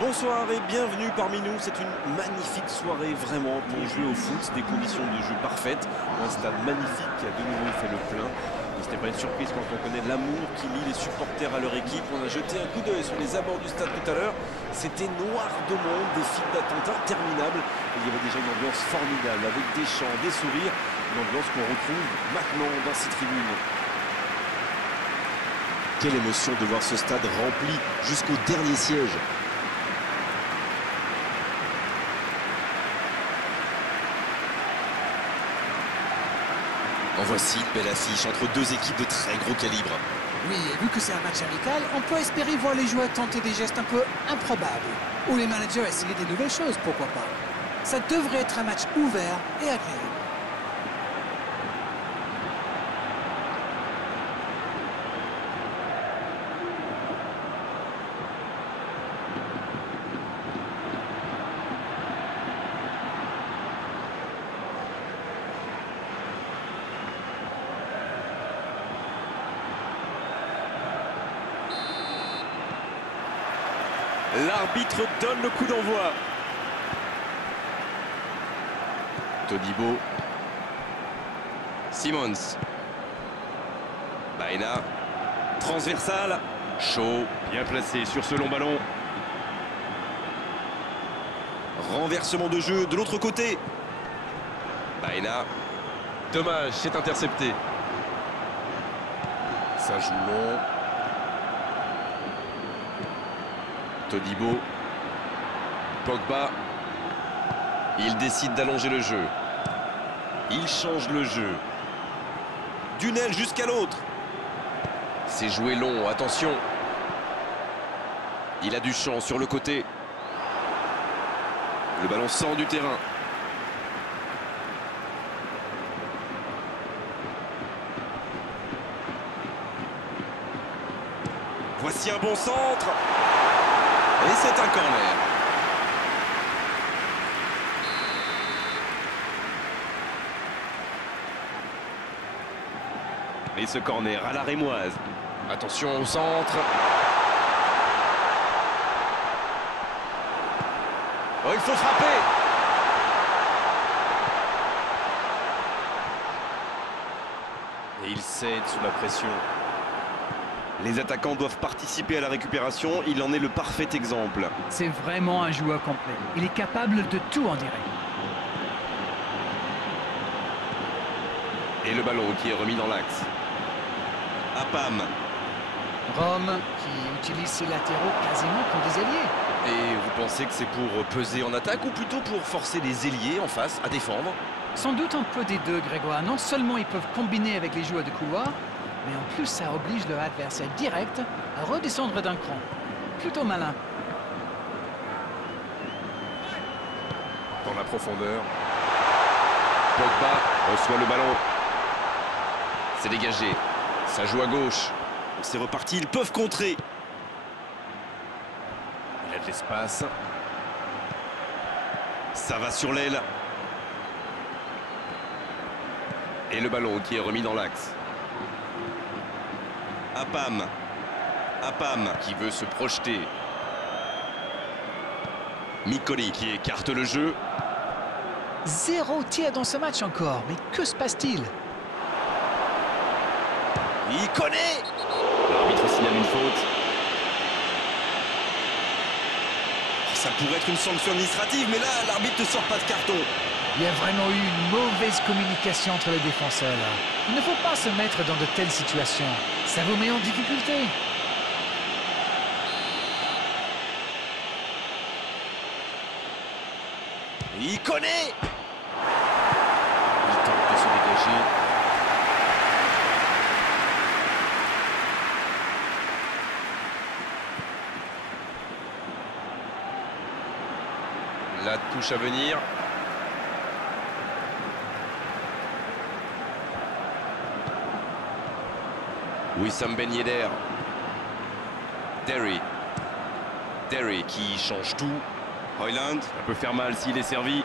Bonsoir et bienvenue parmi nous. C'est une magnifique soirée vraiment pour jouer au foot. Des conditions de jeu parfaites. Un stade magnifique qui a de nouveau fait le plein. Et ce n'est pas une surprise quand on connaît l'amour qui lie les supporters à leur équipe. On a jeté un coup d'œil sur les abords du stade tout à l'heure. C'était noir de monde, des files d'attente interminables. Et il y avait déjà une ambiance formidable avec des chants, des sourires. Une ambiance qu'on retrouve maintenant dans ces tribunes. Quelle émotion de voir ce stade rempli jusqu'au dernier siège. En voici une belle affiche entre deux équipes de très gros calibre. Oui, et vu que c'est un match amical, on peut espérer voir les joueurs tenter des gestes un peu improbables. Ou les managers essayer des nouvelles choses, pourquoi pas. Ça devrait être un match ouvert et agréable. L'arbitre donne le coup d'envoi. Todibo. Simons. Baena. Transversal. Chaud. Bien placé sur ce long ballon. Renversement de jeu de l'autre côté. Baena. Dommage, c'est intercepté. Ça joue long. Todibo. Pogba. Il décide d'allonger le jeu. Il change le jeu. D'une aile jusqu'à l'autre. C'est joué long, attention. Il a du champ sur le côté. Le ballon sort du terrain. Voici un bon centre. Et c'est un corner. Et ce corner à la rémoise. Attention au centre. Oh, il faut frapper. Et il cède sous la pression. Les attaquants doivent participer à la récupération. Il en est le parfait exemple. C'est vraiment un joueur complet. Il est capable de tout en direct. Et le ballon qui est remis dans l'axe. Apam. Rome qui utilise ses latéraux quasiment comme des ailiers. Et vous pensez que c'est pour peser en attaque ou plutôt pour forcer les ailiers en face à défendre? Sans doute un peu des deux, Grégoire. Non seulement ils peuvent combiner avec les joueurs de couloir, mais en plus ça oblige leur adversaire direct à redescendre d'un cran. Plutôt malin. Dans la profondeur. Pogba reçoit le ballon. C'est dégagé. Ça joue à gauche. C'est reparti, ils peuvent contrer. Il a de l'espace. Ça va sur l'aile. Et le ballon qui est remis dans l'axe. Apam. Apam qui veut se projeter. Mikoli qui écarte le jeu. 0 tir dans ce match encore. Mais que se passe-t-il? Il connaît. L'arbitre signale une faute. Ça pourrait être une sanction administrative, mais là, l'arbitre ne sort pas de carton. Il y a vraiment eu une mauvaise communication entre les défenseurs là. Il ne faut pas se mettre dans de telles situations. Ça vous met en difficulté. Il connaît. Il tente de se dégager. La touche à venir. Wissam Ben Yedder. Derry. Derry qui change tout. Hoyland. Ça peut faire mal s'il est servi.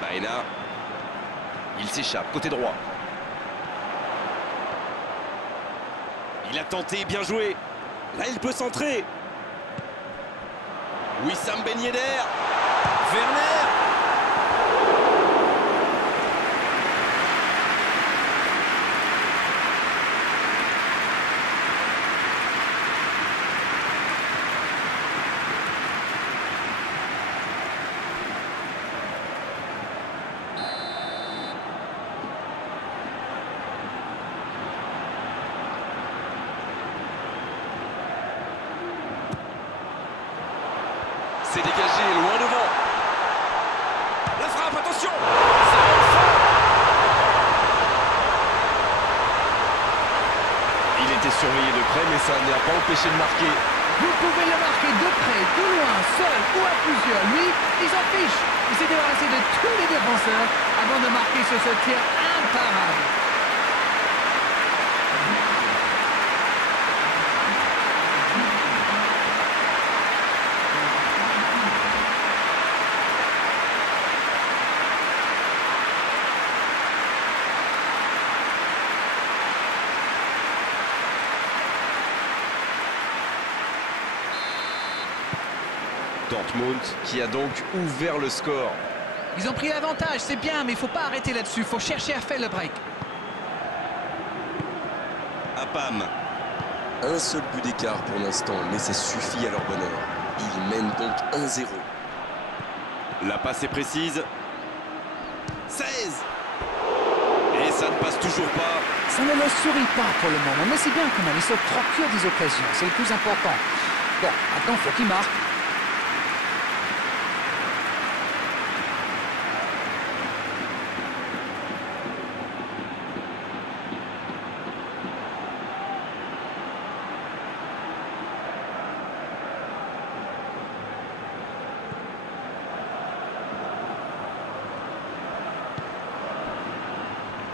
Baena. Il s'échappe, côté droit. Il a tenté, bien joué. Là, il peut centrer. Wissam Ben Yedder. Werner. C'est dégagé, loin devant. La frappe, attention. Ça rentre fort. Il était surveillé de près, mais ça ne l'a pas empêché de marquer. Vous pouvez le marquer de près, de loin, seul ou à plusieurs. Lui, il s'en fiche. Il s'est débarrassé de tous les défenseurs avant de marquer sur ce tir imparable. Dortmund qui a donc ouvert le score. Ils ont pris l'avantage, c'est bien, mais il ne faut pas arrêter là-dessus. Il faut chercher à faire le break. Apam. Un seul but d'écart pour l'instant, mais ça suffit à leur bonheur. Ils mènent donc 1-0. La passe est précise. 16. Et ça ne passe toujours pas. Ça ne leur sourit pas pour le moment, mais c'est bien quand même. Ils se procurent des occasions, c'est le plus important. Bon, maintenant, il faut qu'ils marquent.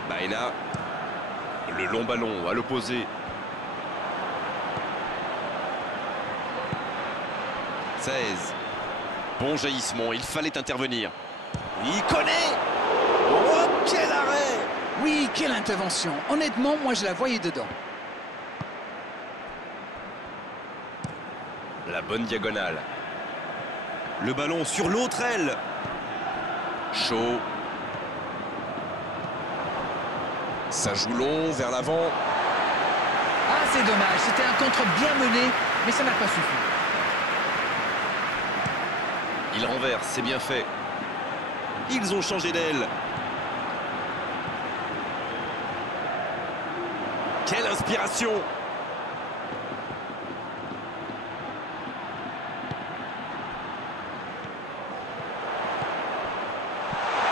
Baena. Le long ballon à l'opposé. 16. Bon jaillissement, il fallait intervenir. Il connaît. Oh, quel arrêt! Oui, quelle intervention. Honnêtement, moi, je la voyais dedans. La bonne diagonale. Le ballon sur l'autre aile. Chaud. Ça joue long, vers l'avant. Ah, c'est dommage. C'était un contre bien mené, mais ça n'a pas suffi. Il renverse, c'est bien fait. Ils ont changé d'aile. Quelle inspiration!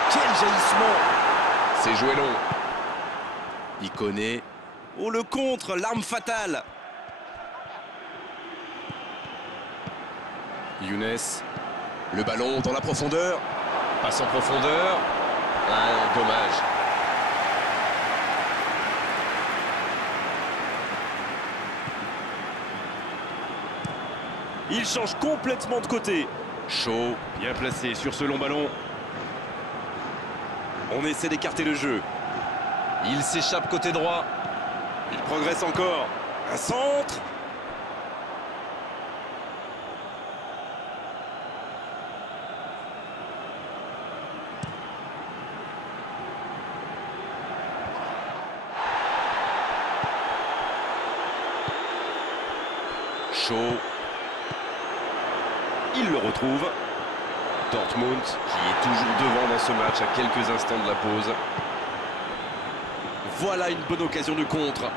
Quel jaillissement! C'est joué long. Il connaît. Oh, le contre, l'arme fatale! Younes. Le ballon dans la profondeur. Passe en profondeur. Ah, dommage. Il change complètement de côté. Chaud. Bien placé sur ce long ballon. On essaie d'écarter le jeu. Il s'échappe côté droit. Il progresse encore. Un centre. Chaud. Il le retrouve. Dortmund qui est toujours devant dans ce match à quelques instants de la pause. Voilà une bonne occasion de contre.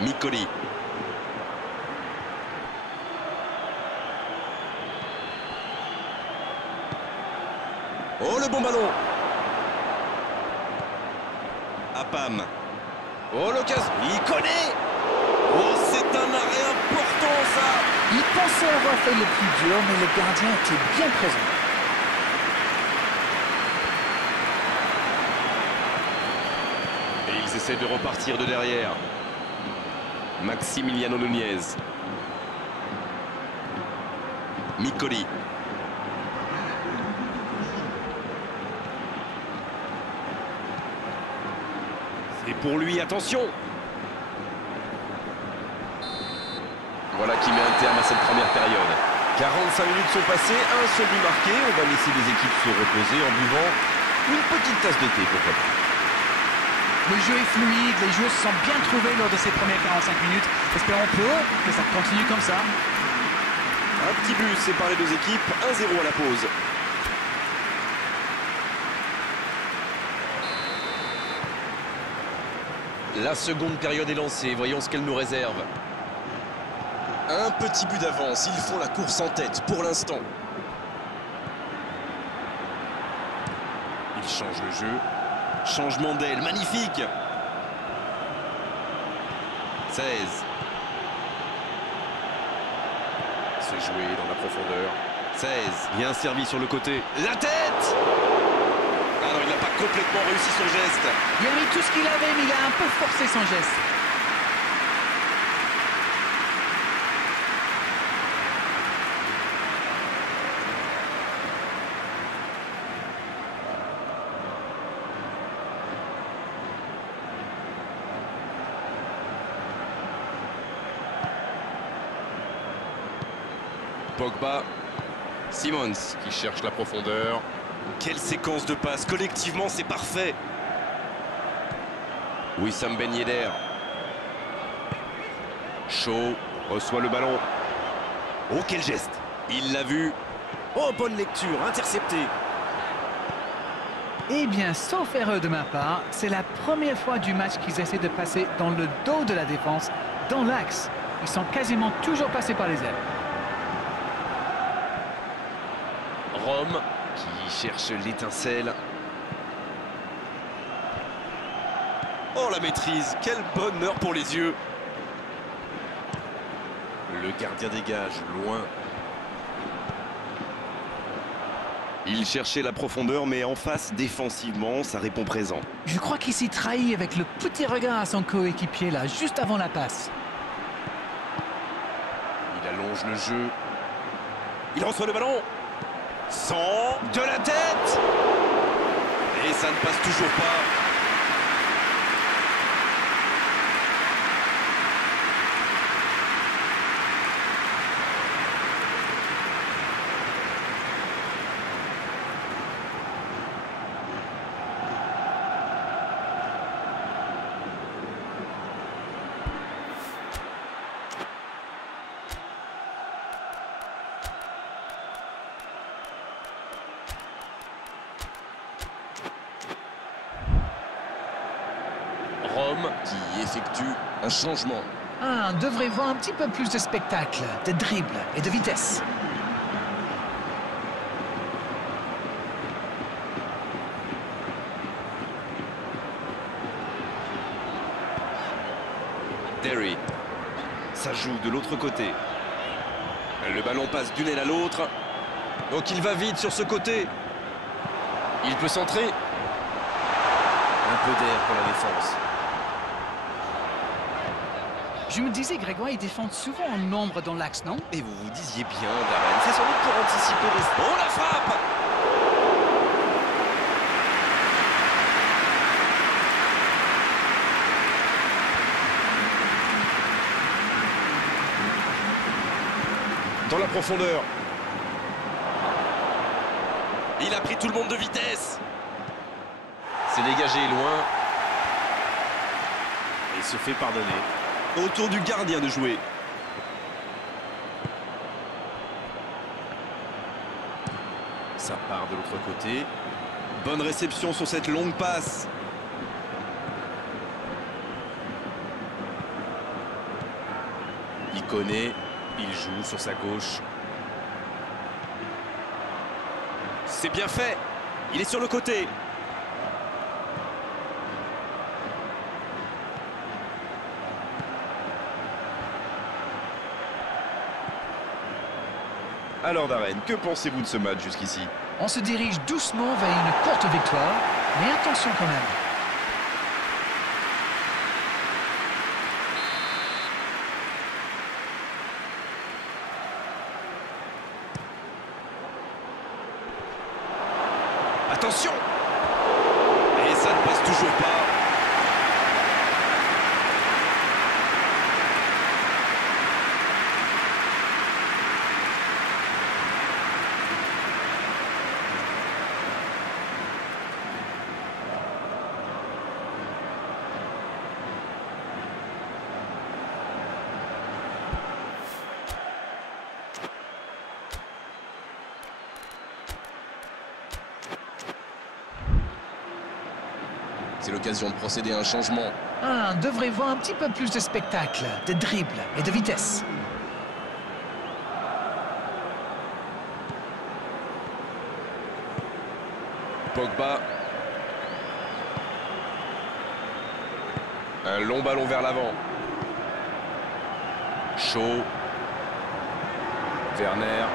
Mikoli. Oh, le bon ballon. Apam. Oh, l'occasion. Il connaît. Oh, c'est un arrêt important, ça. Il pensait avoir fait le plus dur, mais le gardien était bien présent. Et ils essaient de repartir de derrière. Maximiliano Nunez. Mikoli. C'est pour lui, attention. Voilà qui met un terme à cette première période. 45 minutes sont passées, un seul but marqué. On va laisser les équipes se reposer en buvant une petite tasse de thé, pourquoi pas. Le jeu est fluide, les joueurs se sont bien trouvés lors de ces premières 45 minutes. Espérons peu que ça continue comme ça. Un petit but sépare les deux équipes, 1-0 à la pause. La seconde période est lancée, voyons ce qu'elle nous réserve. Un petit but d'avance, ils font la course en tête pour l'instant. Il change le jeu. Changement d'aile, magnifique. 16. C'est joué dans la profondeur. 16. Bien servi sur le côté. La tête! Alors il n'a pas complètement réussi son geste. Il a mis tout ce qu'il avait, mais il a un peu forcé son geste. Pogba. Simons qui cherche la profondeur. Quelle séquence de passes. Collectivement, c'est parfait. Wissam Ben Yedder. Shaw reçoit le ballon. Oh, quel geste. Il l'a vu. Oh, bonne lecture, intercepté. Eh bien, sauf erreur de ma part, c'est la première fois du match qu'ils essaient de passer dans le dos de la défense, dans l'axe. Ils sont quasiment toujours passés par les ailes. Rome qui cherche l'étincelle. Oh, la maîtrise. Quel bonheur pour les yeux. Le gardien dégage loin. Il cherchait la profondeur, mais en face, défensivement, ça répond présent. Je crois qu'il s'y trahit avec le petit regard à son coéquipier, là, juste avant la passe. Il allonge le jeu. Il reçoit le ballon. Sans de la tête. Et ça ne passe toujours pas. Rome Qui effectue un changement. Ah, on devrait voir un petit peu plus de spectacle, de dribble et de vitesse. Derry. Ça joue de l'autre côté. Le ballon passe d'une aile à l'autre. Donc il va vite sur ce côté. Il peut centrer. Un peu d'air pour la défense. Je me disais, Grégoire, ils défendent souvent en nombre dans l'axe, non? Et vous vous disiez bien, Darren, c'est sans doute pour anticiper les... Oh, la frappe! Dans la profondeur. Il a pris tout le monde de vitesse. C'est dégagé loin. Et se fait pardonner. Autour du gardien de jouer. Ça part de l'autre côté. Bonne réception sur cette longue passe. Il connaît. Il joue sur sa gauche. C'est bien fait. Il est sur le côté. Alors Darren, que pensez-vous de ce match jusqu'ici? On se dirige doucement vers une courte victoire, mais attention quand même. Attention! Et ça ne passe toujours pas. C'est l'occasion de procéder à un changement. On devrait voir un petit peu plus de spectacle, de dribble et de vitesse. Pogba. Un long ballon vers l'avant. Shaw. Werner.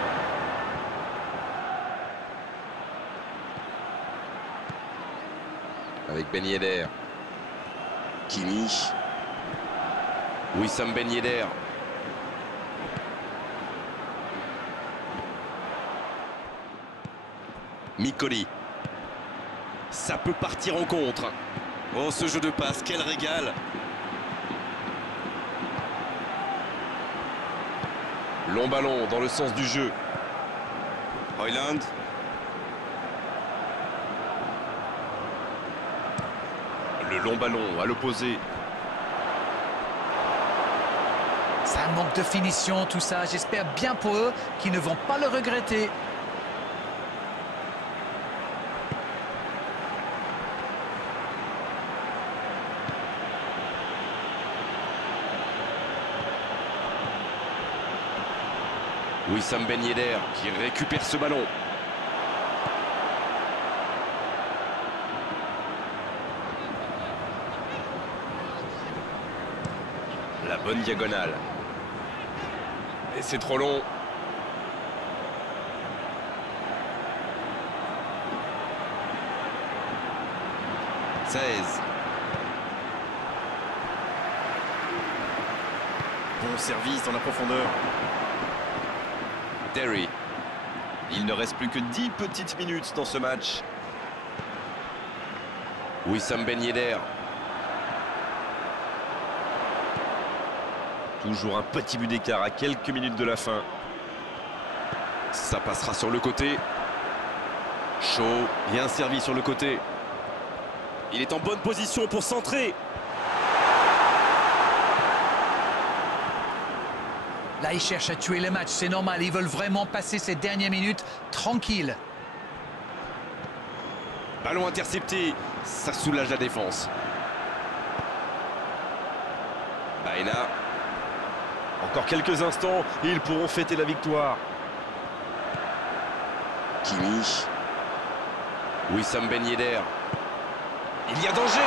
Avec Ben Yedder. Kimmich. Wissam Ben Yedder. Mikoli. Ça peut partir en contre. Oh, ce jeu de passe, quel régal! Long ballon dans le sens du jeu. Højlund. Le long ballon à l'opposé. Ça manque de finition, tout ça. J'espère bien pour eux qu'ils ne vont pas le regretter. Wissam Ben Yedder qui récupère ce ballon. La bonne diagonale. Et c'est trop long. « 16. Bon service dans la profondeur. Terry. Il ne reste plus que 10 petites minutes dans ce match. Wissam Ben Yedder. Toujours un petit but d'écart à quelques minutes de la fin. Ça passera sur le côté. Shaw, bien servi sur le côté. Il est en bonne position pour centrer. Là, ils cherchent à tuer le match, c'est normal. Ils veulent vraiment passer ces dernières minutes tranquilles. Ballon intercepté, ça soulage la défense. Baena. Encore quelques instants et ils pourront fêter la victoire. Kimmich. Wissam Ben Yedder. Il y a danger.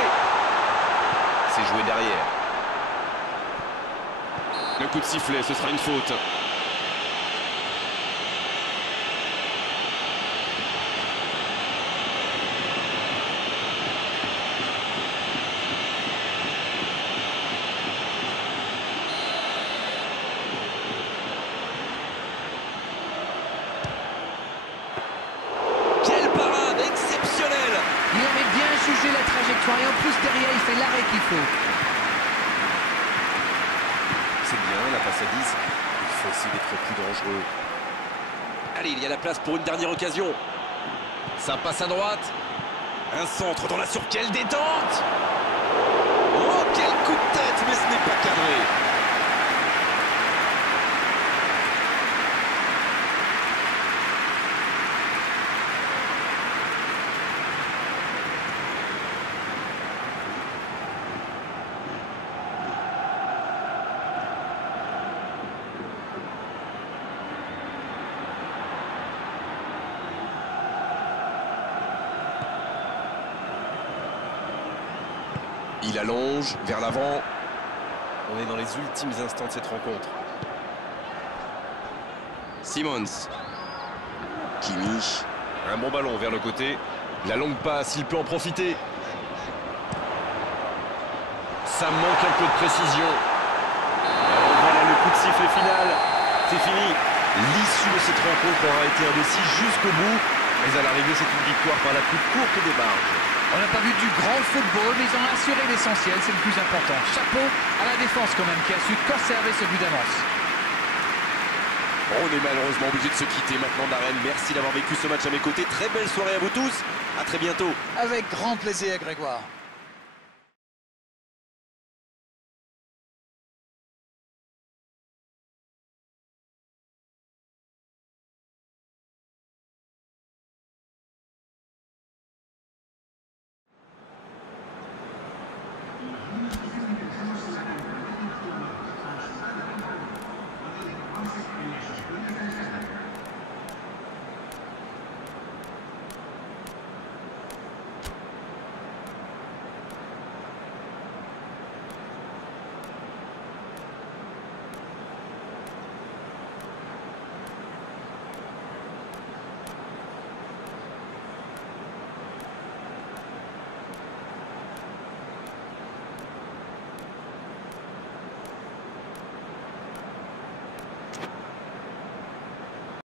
C'est joué derrière. Le coup de sifflet, ce sera une faute. Quelle parade exceptionnelle! Il avait bien jugé la trajectoire et en plus derrière, il fait l'arrêt qu'il faut. C'est bien, la passe à 10. Il faut aussi d'être plus dangereux. Allez, il y a la place pour une dernière occasion. Ça passe à droite. Un centre dans la surface. Quelle détente! Oh, quel coup de tête, mais ce n'est pas cadré. Il allonge vers l'avant. On est dans les ultimes instants de cette rencontre. Simons. Kimmich. Un bon ballon vers le côté. La longue passe, il peut en profiter. Ça manque un peu de précision. Voilà le coup de sifflet final. C'est fini. L'issue de cette rencontre aura été indécise jusqu'au bout. Mais à l'arrivée, c'est une victoire par la plus courte des marges. On n'a pas vu du grand football, mais ils ont assuré l'essentiel, c'est le plus important. Chapeau à la défense quand même, qui a su conserver ce but d'avance. On est malheureusement obligé de se quitter maintenant d'Arène. Merci d'avoir vécu ce match à mes côtés. Très belle soirée à vous tous. À très bientôt. Avec grand plaisir, Grégoire.